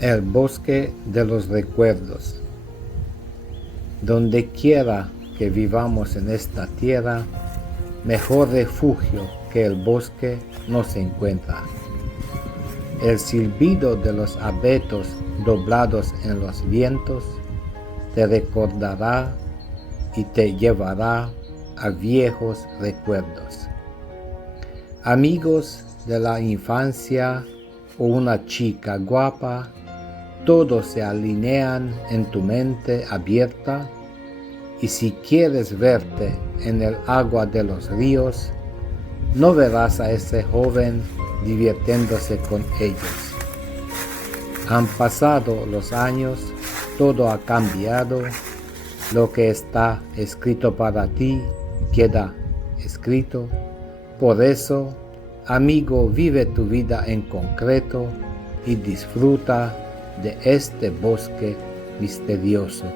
El bosque de los recuerdos. Donde quiera que vivamos en esta tierra, mejor refugio que el bosque no se encuentra. El silbido de los abetos doblados en los vientos te recordará y te llevará a viejos recuerdos. Amigos de la infancia o una chica guapa, todos se alinean en tu mente abierta, y si quieres verte en el agua de los ríos, no verás a ese joven divirtiéndose con ellos. Han pasado los años, todo ha cambiado, lo que está escrito para ti queda escrito. Por eso, amigo, vive tu vida en concreto y disfruta de este bosque misterioso.